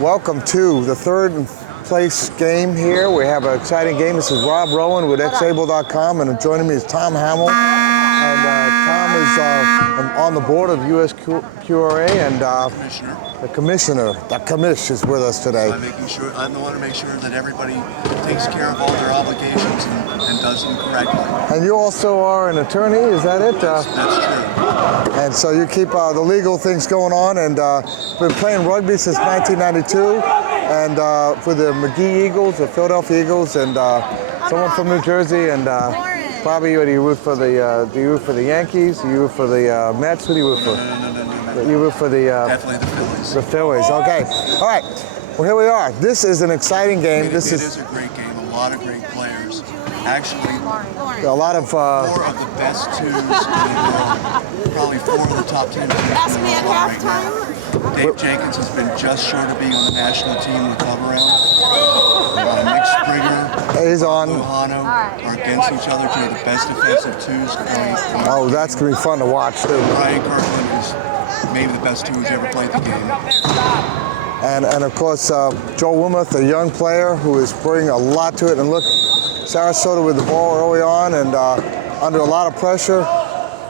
Welcome to the third place game here. We have an exciting game. This is Rob Rowan with xable.com, and joining me is Tom Hamill. And Tom is on the board of USQRA, and the commissioner, the commish, is with us today. I'm the one to make sure that everybody takes care of all their obligations and does them correctly. And you also are an attorney, is that it? That's true. And so you keep the legal things going on, and been playing rugby since 1992, and for the McGee Eagles, the Philadelphia Eagles, and someone from New Jersey, and Bobby, do you root for the Yankees? Do you root for the Mets? Who do you root for? No. You root for the definitely the Phillies. The Phillies. Okay. All right. Well, here we are. This is an exciting game. It is a great game. A lot of great players. Actually, a lot of four of the best twos in the world. Probably four of the top 10 teams Ask in me the at world right halftime. now. Dave Jenkins has been just short of being on the national team with Cover-Round. Nick Springer, is on. Luhano are against each other, two of the best defensive twos going. Oh, that's going to be fun to watch, too. Brian Kirkland is maybe the best two who's ever played the game. And of course, Joe Wilmoth, a young player who is bringing a lot to it. And look, Sarasota with the ball early on and under a lot of pressure.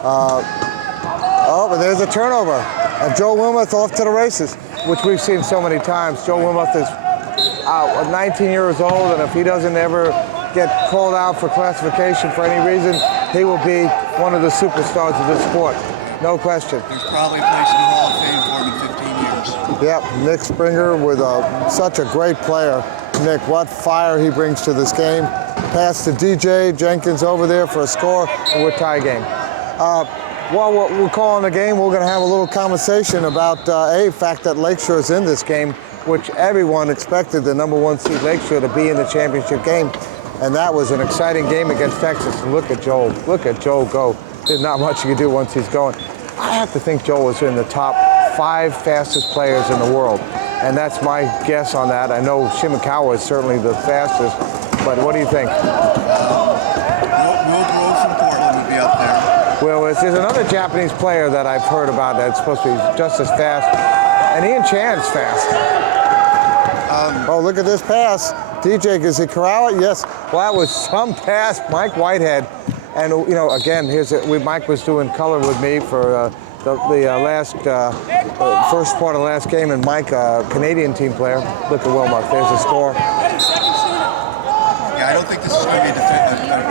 But there's a turnover. And Joe Wilmoth off to the races, which we've seen so many times. Joe Wilmoth is 19 years old, and if he doesn't ever get called out for classification for any reason, he will be one of the superstars of this sport. No question. There's probably a place in the Hall of Fame for him in 15 years. Yep, Nick Springer with such a great player. Nick, what fire he brings to this game. Pass to DJ Jenkins over there for a score, and we're tie game. While we're calling the game, we're going to have a little conversation about the fact that Lakeshore is in this game, which everyone expected the number one seed Lakeshore to be in the championship game. And that was an exciting game against Texas. And look at Joel. Look at Joel go. There's not much you can do once he's going. I have to think Joel was in the top 5 fastest players in the world. And that's my guess on that. I know Shimakawa is certainly the fastest. But what do you think? Will Grove from Portland would be up there. Well, there's another Japanese player that I've heard about that's supposed to be just as fast. And Ian Chan's fast. Oh, look at this pass. DJ, does he corral it? Yes. Well, that was some pass. Mike Whitehead. And, you know, again, Mike was doing color with me for the first part of the last game, and Mike, Canadian team player. Look at Wilmoth. There's a score. Yeah, I don't think this is going to be a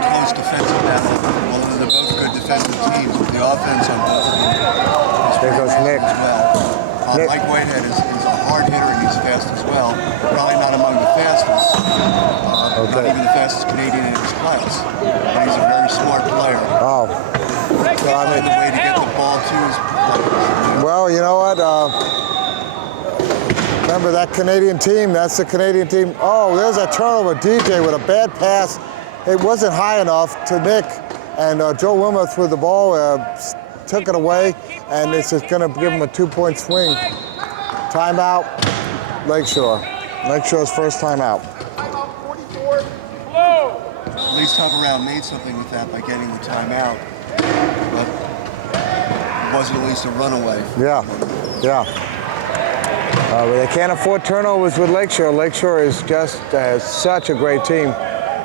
close defensive battle. Although they're both good defensive teams, but the offense on both of them is there goes Nick. as well. Nick. Mike Whitehead is a hard hitter, and he's fast as well. Probably not among the fastest. Not even the fastest Canadian in his class. But he's a very smart player. Oh. So, I mean, the way to get the ball to his players. Well, you know what? Remember that Canadian team? That's the Canadian team. Oh, there's a turnover. DJ with a bad pass. It wasn't high enough to Nick. And Joe Wilmoth with the ball took it away. And this is going to give him a 2-point swing. Timeout, Lakeshore. Lakeshore's first timeout. At least Cover-Round made something with that by getting the timeout. But it wasn't at least a runaway. Yeah. But they can't afford turnovers with Lakeshore. Lakeshore is just such a great team.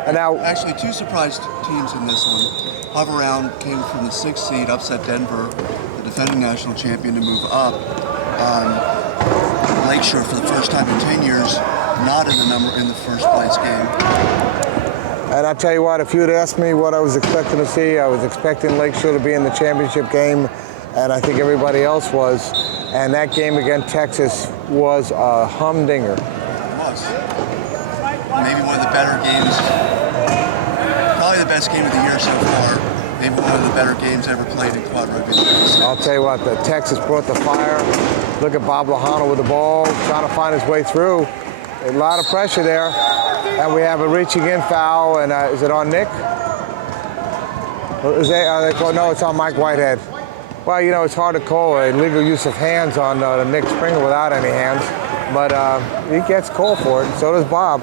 And now, actually, 2 surprise teams in this one. Cover-Round came from the 6th seed, upset Denver, the defending national champion, to move up. Lakeshore, for the first time in 10 years, not in the first place game. And I'll tell you what, if you had asked me what I was expecting to see, I was expecting Lakeshore to be in the championship game, and I think everybody else was. And that game against Texas was a humdinger. It was. Maybe one of the better games, probably the best game of the year so far. Maybe one of the better games ever played in quad rugby. I'll tell you what, the Texas brought the fire. Look at Bob Luhano with the ball, trying to find his way through. A lot of pressure there. And we have a reaching in foul, and is it on Nick? No, it's on Mike Whitehead. Well, you know, it's hard to call a legal use of hands on Nick Springer without any hands, but he gets called for it, and so does Bob.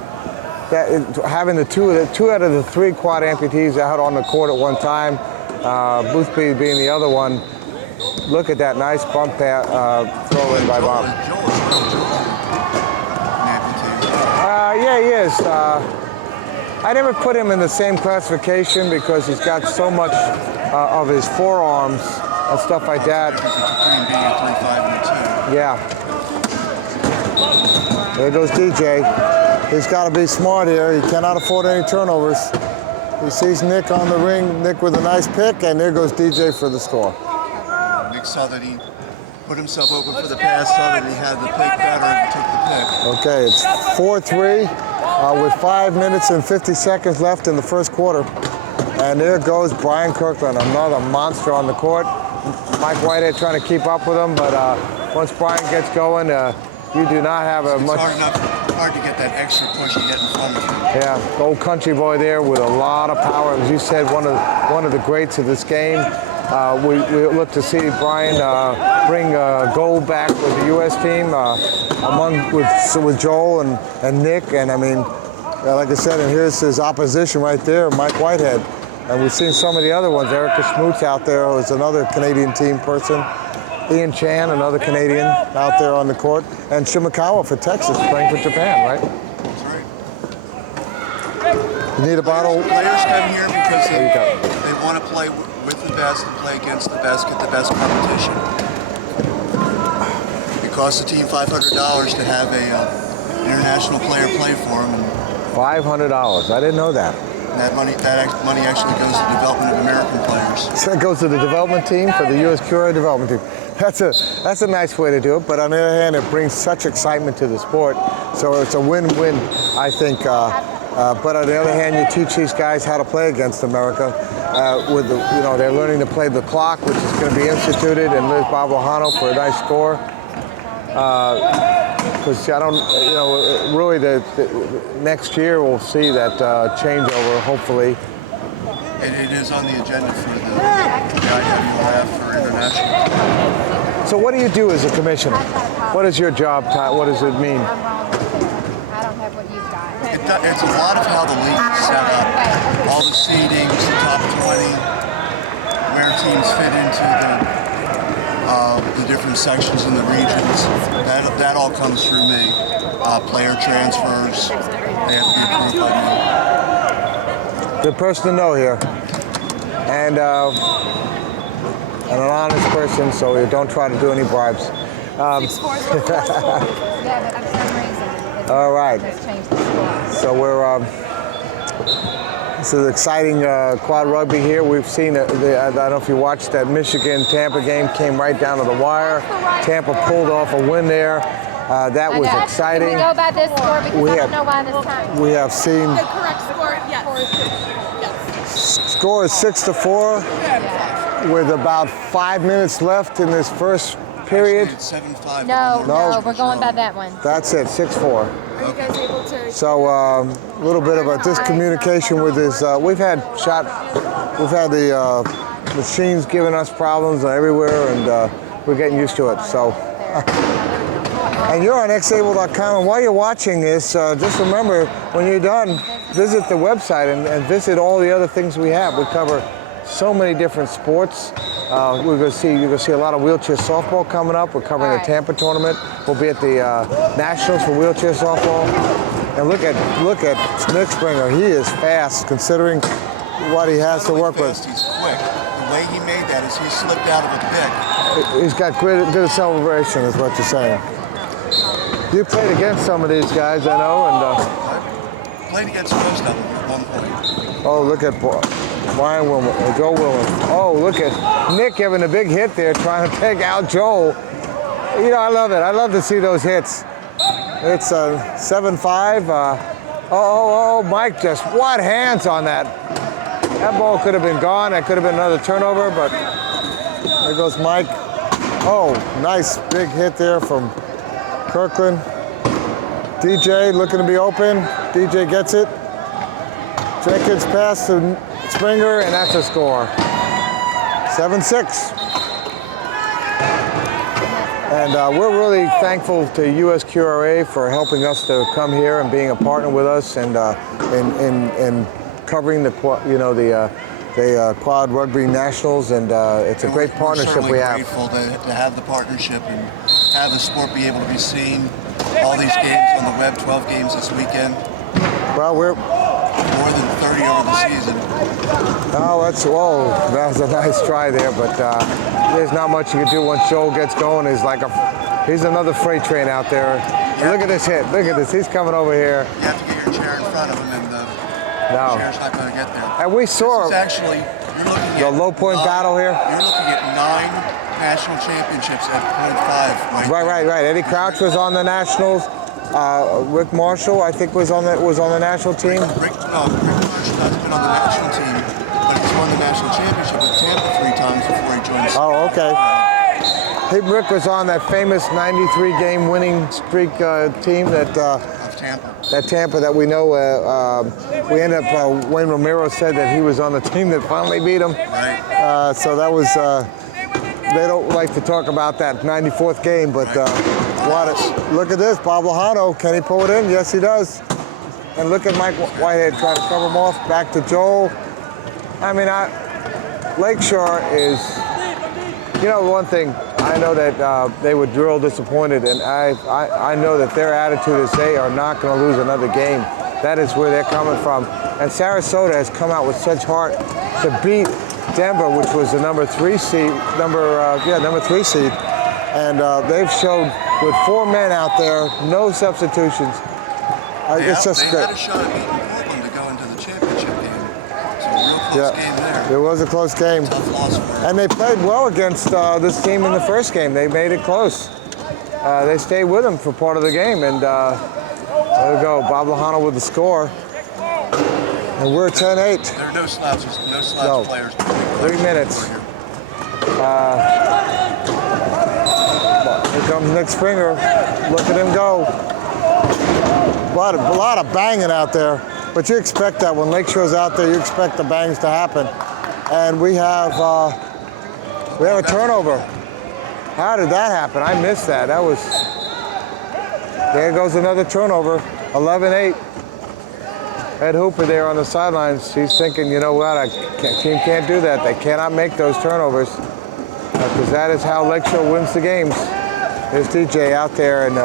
Having the two out of the 3 quad amputees out on the court at one time, Boothby being the other one. Look at that nice bump throw in by Bob. is, I never put him in the same classification because he's got so much of his forearms and stuff like that. Yeah. There goes DJ. He's got to be smart here. He cannot afford any turnovers. He sees Nick on the ring, Nick with a nice pick, and there goes DJ for the score. Nick saw that he put himself open for the pass, saw that he had the pick better, and took the pick. Okay, it's 4-3 with 5 minutes and 50 seconds left in the first quarter. And there goes Brian Kirkland, another monster on the court. Mike Whitehead trying to keep up with him, but once Brian gets going, you do not have a much... Hard to get that extra push to get in front of him. Yeah, old country boy there with a lot of power. As you said, one of the greats of this game. We look to see Brian bring gold back with the U.S. team with Joel and Nick. And I mean, like I said, and here's his opposition right there, Mike Whitehead. And we've seen so many other ones. Erica Schmutz out there who's another Canadian team person. Ian Chan, another Canadian, out there on the court. And Shimakawa for Texas, playing for Japan, right? That's right. You need a bottle? Players come here because they want to play with the best and play against the best, get the best competition. It costs the team $500 to have a international player play for them. $500. I didn't know that. And that money actually goes to the development of American players. So it goes to the development team for the U.S. QRA development team. That's a nice way to do it, but on the other hand, it brings such excitement to the sport. So it's a win-win, I think. But on the other hand, you teach these guys how to play against America. They're learning to play the clock, which is going to be instituted, and Liz Babahano for a nice score. Because I don't, really the next year we'll see that changeover, hopefully. It is on the agenda for the IWF for international. So what do you do as a commissioner? What is your job title? What does it mean? I don't have what you've got. It's a lot of how the league is set up. All the seedings, the top 20, where teams fit into the different sections in the regions. That all comes through me. Player transfers, they have to be approved by me. Good person to know here. And an honest person, so you don't try to do any bribes. 6-4 is what it was. Yeah, but for some reason, All right. just changed the score. So we're, this is exciting quad rugby here. We've seen, I don't know if you watched that Michigan-Tampa game, came right down to the wire. Tampa pulled off a win there. That was exciting. Can we go by this score because I don't know why this time. We have seen... The correct score, yes. Score is 6-4 with about 5 minutes left in this first period. It's 7-5. No, we're going by that one. That's it, 6-4. Are you guys able to? So a little bit of a discommunication with this. We've had the machines giving us problems everywhere, and we're getting used to it. So, and you're on xable.com, and while you're watching this, just remember when you're done, visit the website and visit all the other things we have. We cover so many different sports. You're going to see a lot of wheelchair softball coming up. We're covering the Tampa tournament. We'll be at the Nationals for wheelchair softball. And look at Nick Springer. He is fast considering what he has to work with. He's quick. The way he made that is he slipped out of a pick. He's got good celebration, is what you're saying. You played against some of these guys, I know, and Played against most of them at one point. oh, look at Brian Wilmer, Joe Wilmer. Oh, look at Nick having a big hit there, trying to take out Joel. You know, I love it. I love to see those hits. It's 7-5. Mike just, what hands on that? That ball could have been gone. That could have been another turnover, but there goes Mike. Oh, nice big hit there from Kirkland. DJ looking to be open. DJ gets it. Jenkins pass to Springer, and that's a score. 7-6. And we're really thankful to USQRA for helping us to come here and being a partner with us and in covering the Quad Rugby Nationals, and it's a great partnership we have. We're grateful to have the partnership and have the sport be able to be seen. All these games on the web, 12 games this weekend. Well, we're more than 30 over the season. Oh, that was a nice try there, but there's not much you can do once Joel gets going. He's another freight train out there. Yeah. Look at this hit. Look at this. He's coming over here. You have to get your chair in front of him, and the chair's not going to get there. And we saw This is actually, you're looking at the low point battle here. You're looking at 9 national championships at .5. Right. Eddie Crouch was on the Nationals. Rick Marshall, I think, was on the national team. Rick Marshall has been on the national team, but he's won the national championship with Tampa 3 times before he joined. Oh, okay. Rick was on that famous 93-game winning streak team that Tampa that we know. We ended up. Wayne Romero said that he was on the team that finally beat him. Right. So that was. They don't like to talk about that 94th game, but look at this, Bob Lojano. Can he pull it in? Yes, he does. And look at Mike Whitehead trying to cover him off. Back to Joel. I mean, Lakeshore is. One thing, I know that they were real disappointed, and I know that their attitude is they are not going to lose another game. That is where they're coming from. And Sarasota has come out with such heart to beat Denver, which was the number 3 seed, number 3 seed. And they've showed with 4 men out there, no substitutions. It's just they good. had a shot at beating Portland to go into the championship game. It's a real close game there. It was a close game. Tough loss for them. And they played well against this team in the first game. They made it close. They stayed with them for part of the game. And there we go, Bob Lojano with the score. And we're 10-8. There are no slouches, no players. 3 minutes. Here comes Nick Springer. Look at him go. A lot of banging out there. But you expect that when Lakeshore's out there, you expect the bangs to happen. And we have a turnover. How did that happen? I missed that. There goes another turnover. 11-8. Ed Hooper there on the sidelines. He's thinking, you know what? Team can't do that. They cannot make those turnovers because that is how Lakeshore wins the games. There's DJ out there and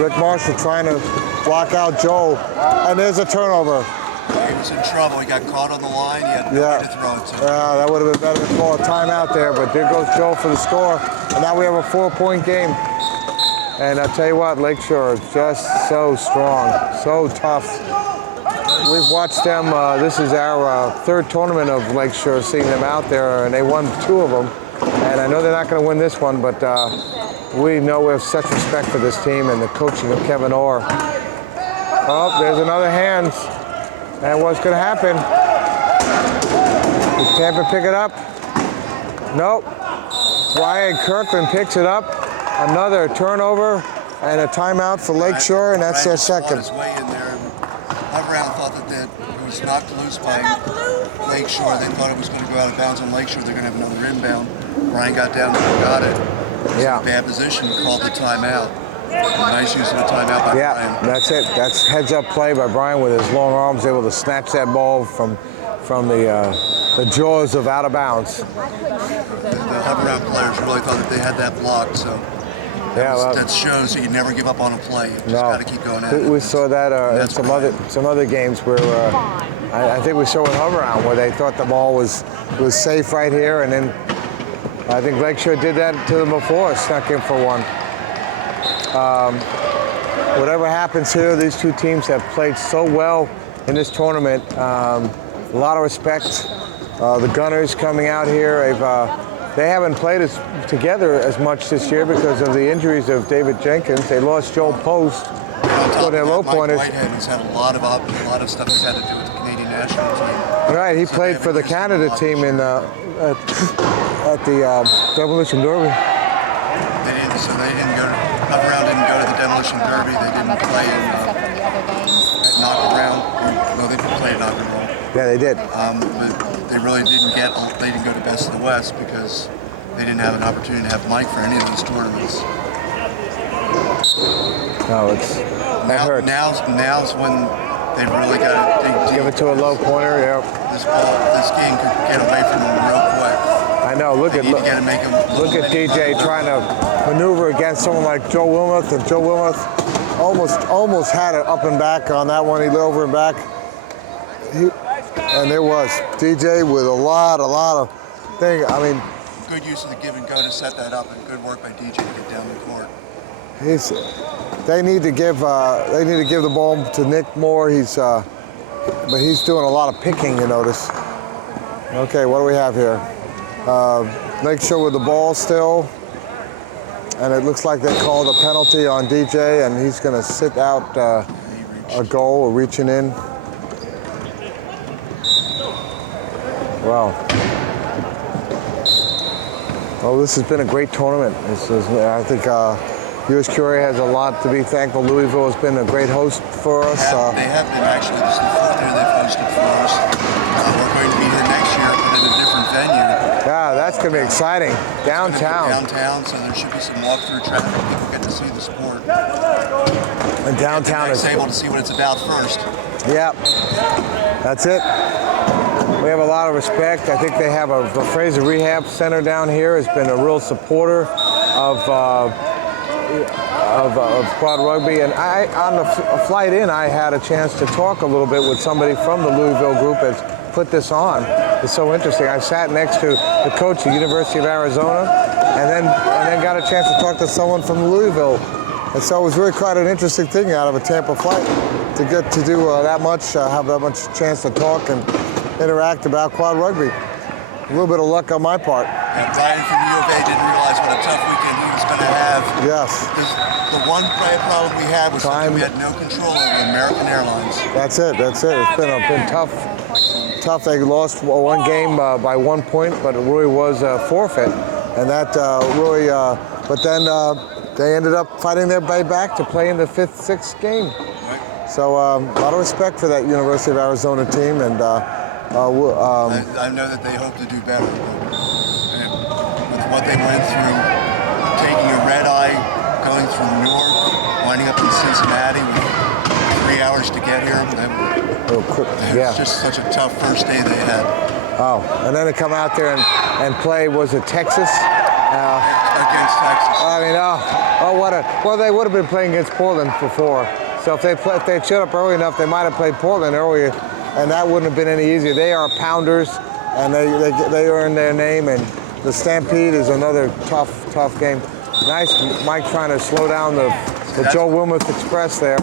Rick Marshall trying to block out Joel. And there's a turnover. He was in trouble. He got caught on the line. He had no way to throw it to. That would have been better to call a timeout there, but there goes Joel for the score. And now we have a 4-point game. And I'll tell you what, Lakeshore is just so strong, so tough. We've watched them. This is our 3rd tournament of Lakeshore, seeing them out there, and they won 2 of them. And I know they're not going to win this one, but we know we have such respect for this team and the coaching of Kevin Orr. Oh, there's another hand. And what's going to happen? Does Tampa pick it up? Nope. Ryan Kirkland picks it up. Another turnover and a timeout for Lakeshore, and that's their second. His way in there. Brown thought that it was knocked loose by Lakeshore. They thought it was going to go out of bounds on Lakeshore. They're going to have another inbound. Brian got down there and got it. It was in a bad position. He called the timeout. Nice use of the timeout by Brian. That's it. That's heads-up play by Brian with his long arms, able to snatch that ball from the jaws of out of bounds. The Hub-Around players really thought that they had that blocked, so that shows that you never give up on a play. You just got to keep going at it. We saw that in some other games where I think we saw with Hub-Around where they thought the ball was safe right here, and then I think Lakeshore did that to them before, snuck in for one. Whatever happens here, these two teams have played so well in this tournament. A lot of respect. The Gunners coming out here, they haven't played together as much this year because of the injuries of David Jenkins. They lost Joel Post for their low pointers. Mike Whitehead has had a lot of stuff that's had to do with the Canadian national team. Right, he played for the Canada team at the Demolition Derby. They didn't go. Hub-Around didn't go to the Demolition Derby. They didn't play at Knock-Around. No, they didn't play at Knock-Around. Yeah, they did. But they really didn't they didn't go to Best of the West because they didn't have an opportunity to have Mike for any of these tournaments. No, that hurts. Now's when they really got to dig deep. Give it to a low pointer, yeah. This game could get away from them real quick. I know. Look at DJ trying to maneuver against someone like Joe Wilmoth, and Joe Wilmoth Almost had it up and back on that one. He lit over and back. And there was DJ with a lot of thing. I mean, good use of the give and go to set that up, and good work by DJ to get down the court. They need to give the ball to Nick more. But he's doing a lot of picking, you notice. Okay, what do we have here? Lakeshore with the ball still. And it looks like they called a penalty on DJ, and he's going to sit out a goal or reaching in. Wow. Well, this has been a great tournament. I think U.S. Curie has a lot to be thankful. Louisville has been a great host for us. They have been, actually. This is the fourth year they've hosted for us. We're going to be here next year, but in a different venue. Yeah, that's going to be exciting. Downtown. Downtown, so there should be some walk-through traffic. People get to see the sport. And downtown is able to see what it's about first. Yeah, that's it. We have a lot of respect. I think they have a Fraser Rehab Center down here. Has been a real supporter of quad rugby. And on the flight in, I had a chance to talk a little bit with somebody from the Louisville group that's put this on. It's so interesting. I sat next to the coach of the University of Arizona, and then got a chance to talk to someone from Louisville. And so it was really quite an interesting thing out of a Tampa flight to get to do that much, have that much chance to talk and interact about quad rugby. A little bit of luck on my part. And Brian from U of A didn't realize what a tough weekend he was going to have. Yes. The one problem we had was something we had no control over, American Airlines. That's it. It's been tough. They lost one game by 1 point, but it really was a forfeit. And that really, but then they ended up fighting their way back to play in the 5th, 6th game. Right. So a lot of respect for that University of Arizona team. And I know that they hope to do better. With what they went through, taking a red eye, going through Newark, winding up in Cincinnati with 3 hours to get here. Yeah. It's just such a tough first day they had. Oh, and then to come out there and play, was it Texas? Against Texas. I mean, well, they would have been playing against Portland before. So if they'd showed up early enough, they might have played Portland earlier, and that wouldn't have been any easier. They are pounders, and they earn their name, and the Stampede is another tough game. Nice, Mike trying to slow down the Joe Wilmuth Express there.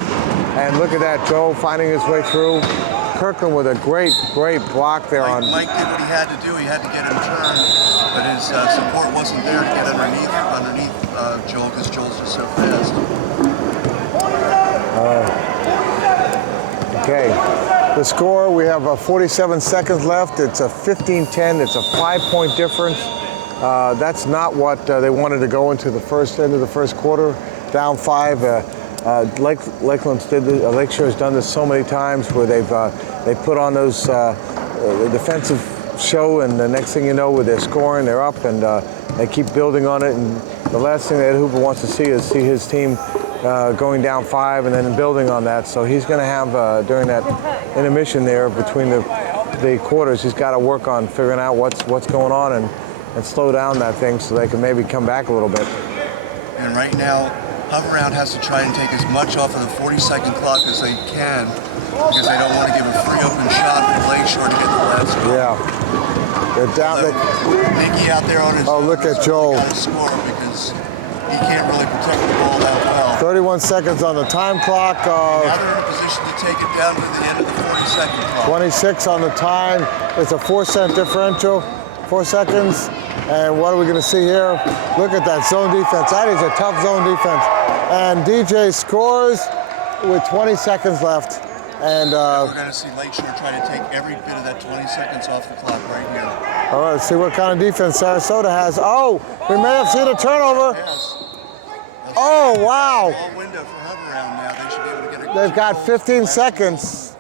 And look at that, Joe finding his way through. Kirkland with a great block there on. Mike did what he had to do. He had to get him turned, but his support wasn't there to get underneath Joel, because Joel's just so fast. Okay, the score, we have 47 seconds left. It's a 15-10. It's a 5-point difference. That's not what they wanted to go into the end of the first quarter. Down 5. Lakeshore's done this so many times where they put on those defensive show, and the next thing you know, with their scoring, they're up, and they keep building on it. And the last thing that Hooper wants to see is his team going down 5 and then building on that. So he's going to have during that intermission there between the quarters, he's got to work on figuring out what's going on and slow down that thing so they can maybe come back a little bit. And right now, Hoveround has to try and take as much off of the 40-second clock as they can, because they don't want to give a free open shot for Lakeshore to get the last goal. Yeah. They're down. Nicky out there on his own. Look at Joel. Got to score because he can't really protect the ball that well. 31 seconds on the time clock. Now they're in a position to take it down to the end of the 40-second clock. 26 on the time. It's a 4-cent differential. 4 seconds. And what are we going to see here? Look at that zone defense. That is a tough zone defense. And DJ scores with 20 seconds left. And we're going to see Lakeshore try to take every bit of that 20 seconds off the clock right here. All right, let's see what kind of defense Sarasota has. Oh, we may have seen a turnover. Yes. Oh, wow. Ball window for Hoveround now. They should be able to get a They've got 15 seconds.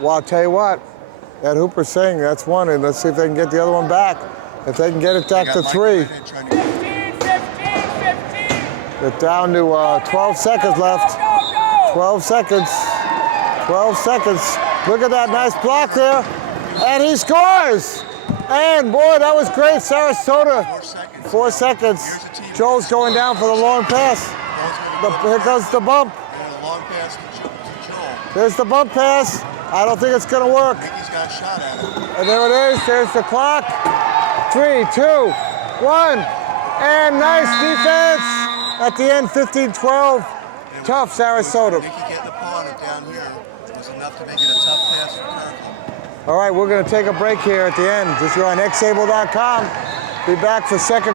Well, I'll tell you what. That Hooper's saying that's one, and let's see if they can get the other one back. If they can get it back to 3. They're down to 12 seconds left. 12 seconds. 12 seconds. Look at that nice block there. And he scores. And boy, that was great, Sarasota. 4 seconds. Joel's going down for the long pass. Here goes the bump. And a long pass to Joel. There's the bump pass. I don't think it's going to work. Mickey's got a shot at it. And there it is. There's the clock. 3, 2, 1. And nice defense. At the end, 15-12. Tough, Sarasota. Mickey getting the paw on it down here was enough to make it a tough pass for Kirkland. All right, we're going to take a break here at the end. Just you're on xable.com. Be back for second.